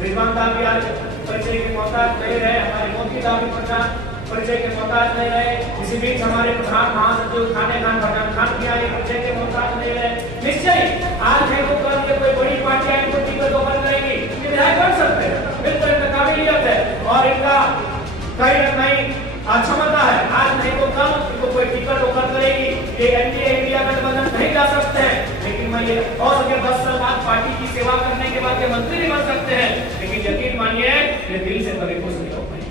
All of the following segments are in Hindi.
रिजवान साहब भी आज परिचय के मोहताज नहीं रहे, हमारे मोदी साहब भी परिचय के मोहताज नहीं रहे। इसी बीच हमारे प्रधान महासचिव खान खान भी आए, परिचय के मोहताज नहीं रहे। निश्चय आज है तो कल ये कोई बड़ी पार्टियां इनको टिकट ऑफर करेंगी, ये विधायक बन सकते हैं, बिल्कुल इनका काबिलियत है और इनका कहीं न कहीं क्षमता है। आज नहीं तो कल इनको कोई टिकट ऑफर करेगी, ये एनडीए इंडिया गठबंधन नहीं जा सकते हैं, लेकिन मैं ये और अगर 10 साल बाद पार्टी की सेवा करने के बाद ये मंत्री भी बन सकते हैं, लेकिन यकीन मानिए ये दिल से कभी खुश नहीं हो पाएंगे।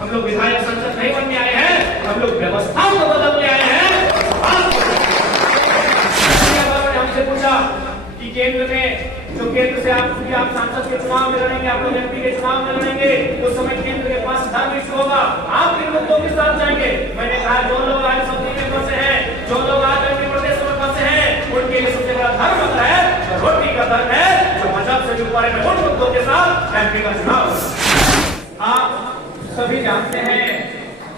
हम लोग विधायक संसद नहीं बनने आए हैं, हम लोग व्यवस्थाओं को बदलने आए हैं। हमसे पूछा कि केंद्र में जो केंद्र से आप सांसद के चुनाव में लड़ेंगे, आप लोग एमपी के चुनाव में लड़ेंगे, उस समय केंद्र के पास धर्म इश्यू होगा, आप किन मुद्दों के साथ जाएंगे? मैंने कहा जो लोग आज सऊदी में फंसे हैं, जो लोग आज मध्य प्रदेश में फंसे हैं, उनके लिए सबसे बड़ा धर्म है रोटी का धर्म है, जो मजहब से जुड़े हैं उन मुद्दों के साथ एमपी का चुनाव। आप सभी जानते हैं,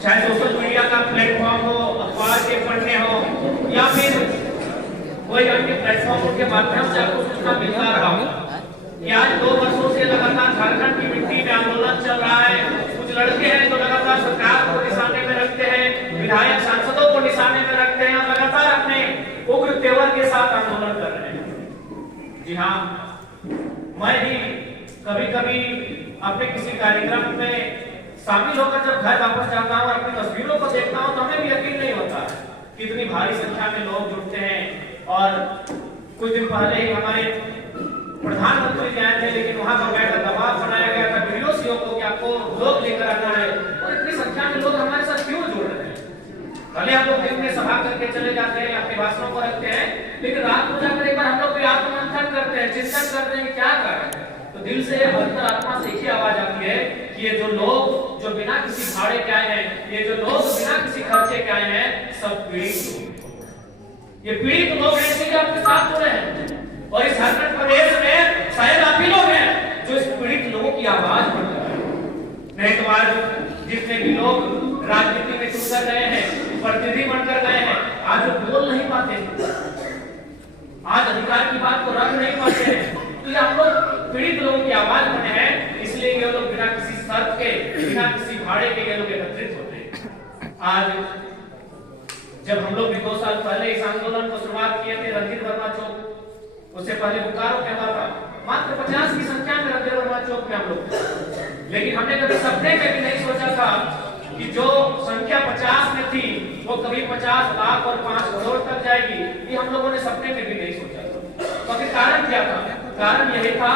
चाहे सोशल मीडिया का प्लेटफॉर्म हो, अखबार के पढ़ने हो या फिर कोई अन्य प्लेटफॉर्म के माध्यम से आपको सूचना मिलता रहा होगा कि आज 2 वर्षों से लगातार झारखंड की मिट्टी में आंदोलन चल रहा है। कुछ लड़के हैं जो लगातार सरकार को निशाने में रखते हैं, विधायक सांसदों को निशाने में रखते हैं और लगातार अपने उग्र तेवर के साथ आंदोलन कर रहे हैं। जी हाँ, मैं भी कभी-कभी अपने किसी कार्यक्रम में शामिल होकर जब घर वापस जाता हूँ और अपनी तस्वीरों को देखता हूँ तो हमें भी यकीन नहीं होता कितनी भारी संख्या में लोग जुटते हैं। और कुछ दिन पहले ही हमारे प्रधानमंत्री गए थे, लेकिन वहां पर बैठकर दबाव बनाया गया था विरोधियों को कि आपको लोग लेकर आना है, और इतनी संख्या में लोग हमारे साथ क्यों जुड़ रहे हैं? भले हम लोग दिन में सभा करके चले जाते हैं, अपने भाषणों को रखते हैं, लेकिन रात को जाकर एक बार हम लोग भी आत्ममंथन करते हैं, चिंतन करते हैं क्या कर रहे हैं। तो दिल से अंतरात्मा से एक ही आवाज आती है कि ये जो लोग जो बिना किसी भाड़े के आए हैं, ये जो लोग बिना किसी खर्चे के आए हैं, सब पीड़ित ये पीड़ित लोग हैं, इसलिए आपके साथ जुड़े हैं। और इस झारखंड प्रदेश में शायद आप ही लोग हैं जो इस पीड़ित लोगों की आवाज बन रहे हैं। नहीं तो आज जितने भी लोग राजनीति में घुस गए हैं, प्रतिनिधि बनकर गए हैं, आज वो बोल नहीं पाते, आज अधिकार की बात को रख नहीं पाते हैं। तो ये हम लोग पीड़ित लोगों की आवाज बने हैं, इसलिए ये लोग बिना किसी शर्त के, बिना किसी भाड़े के ये लोग एकत्रित होते हैं। आज जब हम लोग 2 साल पहले इस आंदोलन को शुरुआत किए थे रणधीर वर्मा चौक, उससे पहले बोकारो कहता था, मात्र 50 की संख्या में रणधीर वर्मा चौक में हम लोग, लेकिन हमने कभी सपने में भी नहीं सोचा था कि जो संख्या 50 में थी वो कभी 50 लाख और 5 करोड़ तक जाएगी, ये हम लोगों ने सपने में भी नहीं सोचा था। तो फिर कारण क्या था? कारण यही था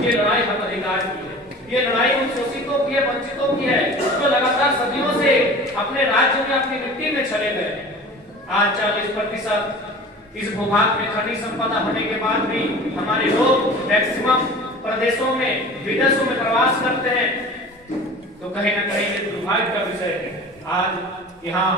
कि लड़ाई हक अधिकार की है, ये लड़ाई उन शोषितों की है, वंचितों की है, जो लगातार सदियों से अपने राज्य में, अपनी मिट्टी में चले गए हैं। आज 40% इस भूभाग में खनिज संपदा होने के बाद भी हमारे लोग मैक्सिमम प्रदेशों में, विदेशों में प्रवास करते हैं, तो कहीं ना कहीं ये दुर्भाग्य का विषय है। आज यहाँ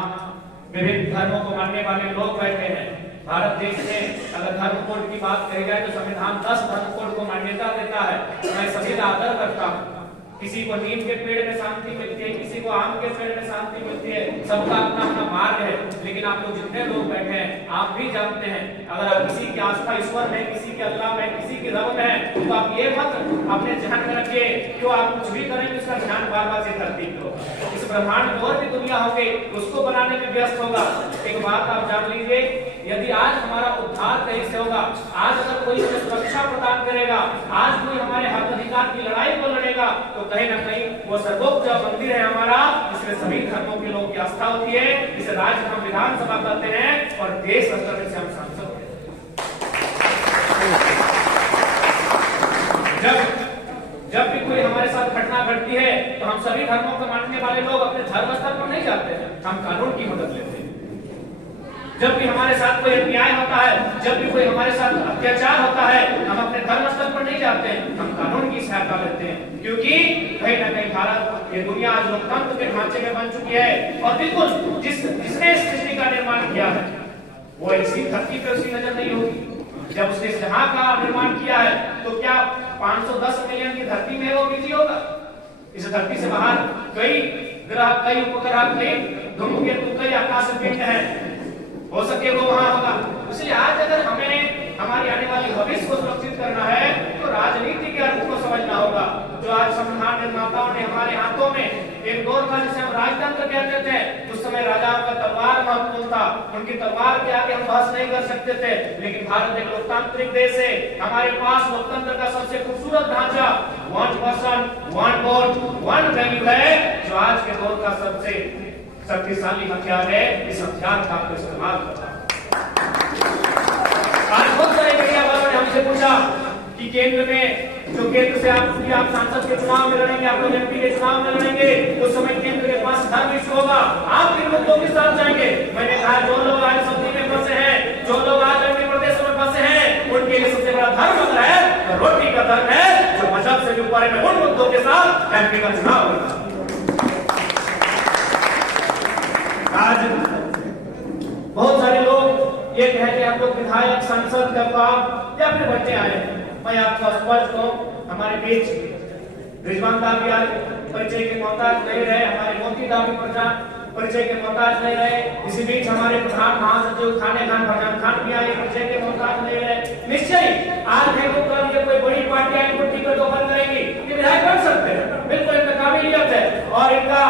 विभिन्न धर्मों को मानने वाले लोग बैठे हैं। भारत देश में अगर धर्म कोड की बात कही जाए तो संविधान 10 धर्म कोड को मान्यता देता है। मैं सभी का आदर करता हूँ, किसी को नीम के पेड़ में शांति मिलती है, किसी को आम के पेड़ में शांति मिलती है, सबका अपना अपना मार्ग है। लेकिन आप लोग जितने लोग बैठे हैं, आप भी जानते हैं, अगर आप किसी की आस्था ईश्वर में, किसी के अल्लाह में, किसी की रब में है, तो आप ये मत अपने ध्यान में रखिए कि आप कुछ भी करेंगे उसका ध्यान बार-बार से धरती पे होगा। इस ब्रह्मांड में और भी दुनिया होगी, उसको बनाने में व्यस्त होगा। एक बात आप जान लीजिए, यदि आज हमारा उद्धार कहीं से होगा, आज अगर कोई हमें सुरक्षा प्रदान करेगा, आज कोई हमारे हक अधिकार की लड़ाई को लड़ेगा, तो कहीं ना कहीं वो सर्वोच्च मंदिर है हमारा, जिसमें सभी धर्मों के लोगों की आस्था होती है। इसे राज्य हम विधानसभा करते हैं और देश स्तर से हम सांसद होते हैं। जब भी कोई हमारे साथ घटना घटती है तो हम सभी धर्मों को मानने वाले लोग अपने धर्म स्तर पर नहीं जाते हैं, हम कानून की मदद लेते हैं। जब भी हमारे साथ कोई अन्याय होता है, जब भी कोई हमारे साथ अत्याचार होता है, हम अपने धर्म स्तर पर नहीं जाते हैं, हम कानून की सहायता लेते हैं। क्योंकि कहीं ना कहीं भारत, ये दुनिया आज लोकतंत्र के ढांचे में बन चुकी है और बिल्कुल जिसने इस सृष्टि का निर्माण किया है वो इसी धरती पे उसकी नजर नहीं होगी। जब उसने जहां का निर्माण किया है तो क्या 510 मिलियन की धरती में वो बिजी होगा? इस धरती से बाहर कई ग्रह, कई उपग्रह, कई धूमकेतु, कई आकाश पिंड है, हो सके वो वहां होगा। इसलिए आज अगर हमें हमारी आने वाली भविष्य को सुरक्षित करना है तो राजनीति के अर्थ को समझना होगा। जो आज संविधान निर्माताओं ने हमारे हाथों में एक दौर था जिसे हम राजतंत्र कहते थे, उस समय राजाओं का तलवार महत्वपूर्ण था, उनकी तलवार के आगे हम बहस नहीं कर सकते थे। लेकिन भारत एक लोकतांत्रिक देश है, हमारे पास लोकतंत्र का सबसे खूबसूरत ढांचा one person one vote one value है, जो आज के दौर का सबसे शक्तिशाली हथियार है। इस हथियार का आपको इस्तेमाल करना। आज बहुत सारे मीडिया वालों ने हमसे पूछा कि केंद्र में जो केंद्र से आप सांसद के चुनाव में लड़ेंगे, आप लोग एमपी के चुनाव में लड़ेंगे, उस समय केंद्र के पास धर्म इश्यू होगा, आप किन मुद्दों के साथ जाएंगे? मैंने कहा जो लोग आज सऊदी में फंसे हैं, जो लोग आज अन्य प्रदेशों में फंसे हैं, उनके लिए सबसे बड़ा धर्म अगर है तो रोटी का धर्म है, जो मजहब से भी ऊपर है। उन मुद्दों के साथ एमपी का चुनाव होगा। आज बहुत सारे लोग ये कहते हैं हम लोग विधायक सांसद का काम या फिर बच्चे आए हैं। मैं आपको स्पष्ट कहूं, हमारे बीच रिजवान दा भी परिचय के मोहताज नहीं रहे, हमारे मोती दा भी परिचय के मोहताज नहीं रहे, इसी बीच हमारे प्रधान महासचिव खाने खान फरजान खान भी आए, परिचय के मोहताज नहीं रहे। निश्चय आज है तो कल ये कोई बड़ी पार्टियां इनको टिकट ऑफर करेंगी, ये विधायक बन सकते हैं, बिल्कुल इनका काबिलियत है और इनका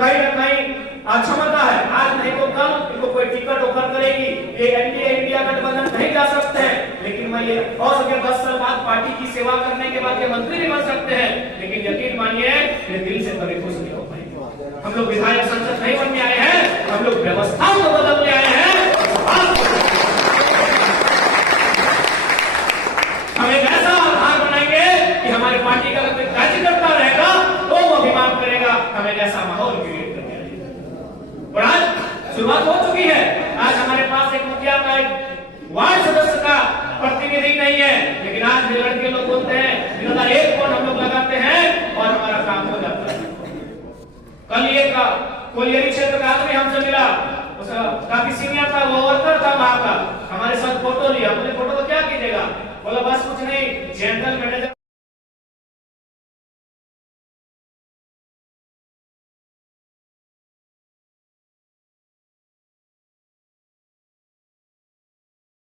कहीं न कहीं क्षमता है। आज नहीं तो कल इनको कोई टिकट ऑफर करेगी, ये एनडीए इंडिया गठबंधन नहीं जा सकते हैं। लेकिन मैं ये हो सके 10 साल बाद पार्टी की सेवा करने के बाद ये मंत्री भी बन सकते हैं, लेकिन यकीन मानिए ये दिल से कभी खुश नहीं हो पाएंगे। हम लोग विधायक संसद नहीं बनने आए हैं, हम लोग व्यवस्थाओं को बदलने आए हैं। हम एक ऐसा आधार बनाएंगे कि हमारी पार्टी का अगर कोई कार्यकर्ता रहेगा तो वो अभिमान करेगा, हम एक ऐसा माहौल क्रिएट करके और आज शुरुआत हो चुकी है। आज हमारे पास एक मुखिया का एक वार्ड सदस्य का प्रतिनिधि नहीं है, लेकिन आज भी लड़के लोग बोलते हैं 2001 को हम लोग लगाते हैं और हमारा काम हो जाता है। कल ये का कोलियरी क्षेत्र का आदमी हमसे मिला, उसका काफी सीनियर था, वो वर्कर था वहां का, हमारे साथ फोटो लिया। हमने फोटो को क्या कीजिएगा? बोला बस कुछ नहीं, जनरल मैनेजर